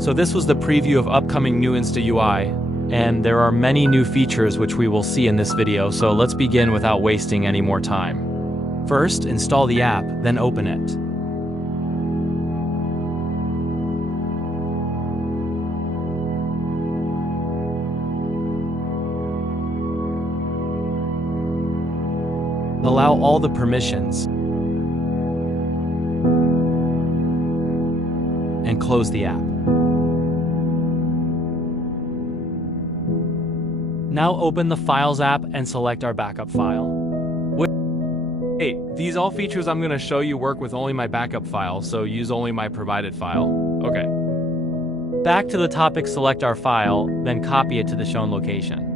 So this was the preview of upcoming new Insta UI, and there are many new features which we will see in this video, so let's begin without wasting any more time. First, install the app, then open it. Allow all the permissions and close the app. Now open the Files app and select our backup file. Wait, these all features I'm going to show you work with only my backup file, so use only my provided file. Okay. Back to the topic, select our file, then copy it to the shown location.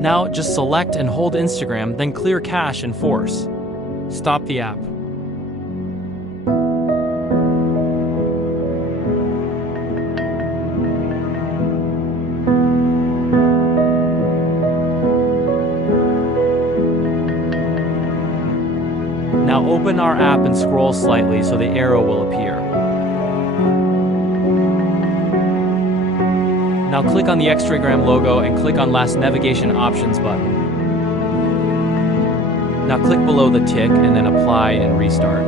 Now just select and hold Instagram, then clear cache and force. Stop the app. Now open our app and scroll slightly so the arrow will appear. Now click on the Xtragram logo and click on Last Navigation Options button. Now click below the tick and then Apply and Restart.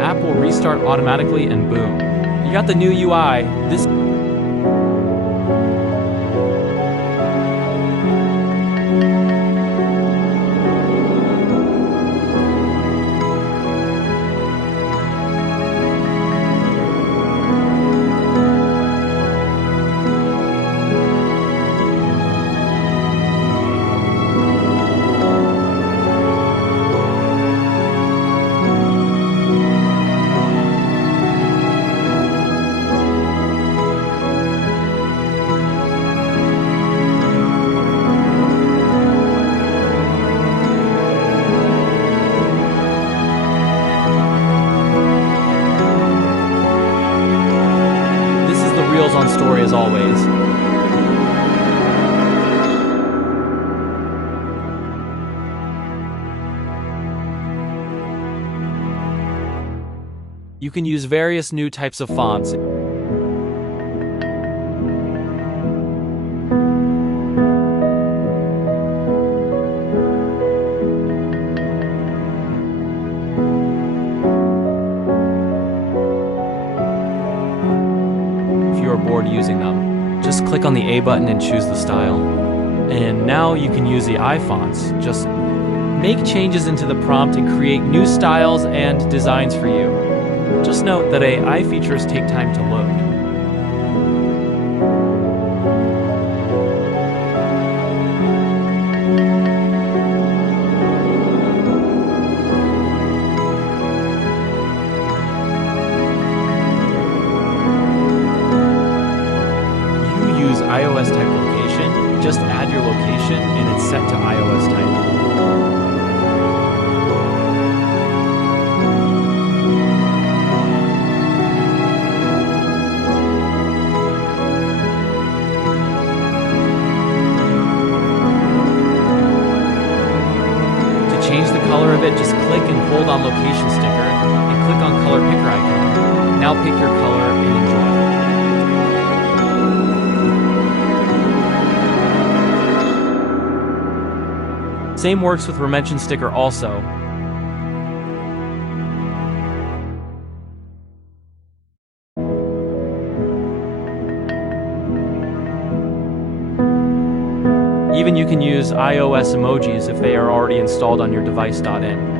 App will restart automatically and boom. You got the new UI. On story as always. You can use various new types of fonts. Bored using them, just click on the A button and choose the style. And now you can use the I fonts. Just make changes into the prompt and create new styles and designs for you. Just note that AI features take time to load. iOS type location, just add your location and it's set to iOS type. To change the color of it, just click and hold on location sticker and click on color picker icon. Now pick your color and enjoy. Same works with Remention sticker also. Even you can use iOS emojis if they are already installed on your device.in.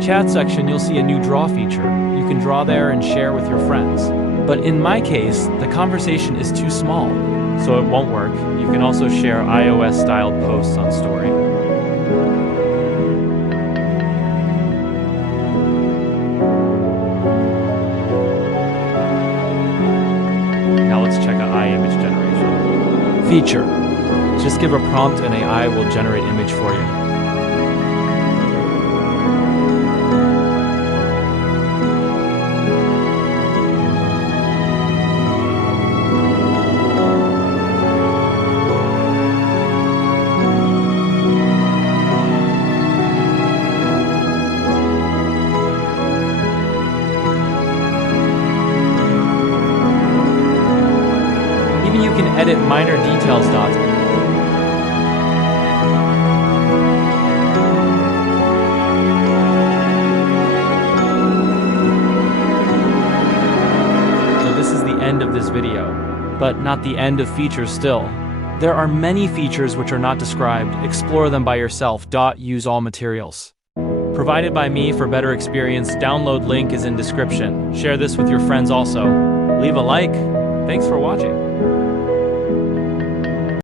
Chat section, you'll see a new draw feature. You can draw there and share with your friends. But in my case, the conversation is too small, so it won't work. You can also share iOS-styled posts on Story. Now let's check out image generation feature. Just give a prompt and AI will generate image for you. Even you can edit minor details dots. So this is the end of this video, but not the end of features still. There are many features which are not described. Explore them by yourself. Use all materials. Provided by me for better experience. Download link is in description. Share this with your friends also. Leave a like. Thanks for watching.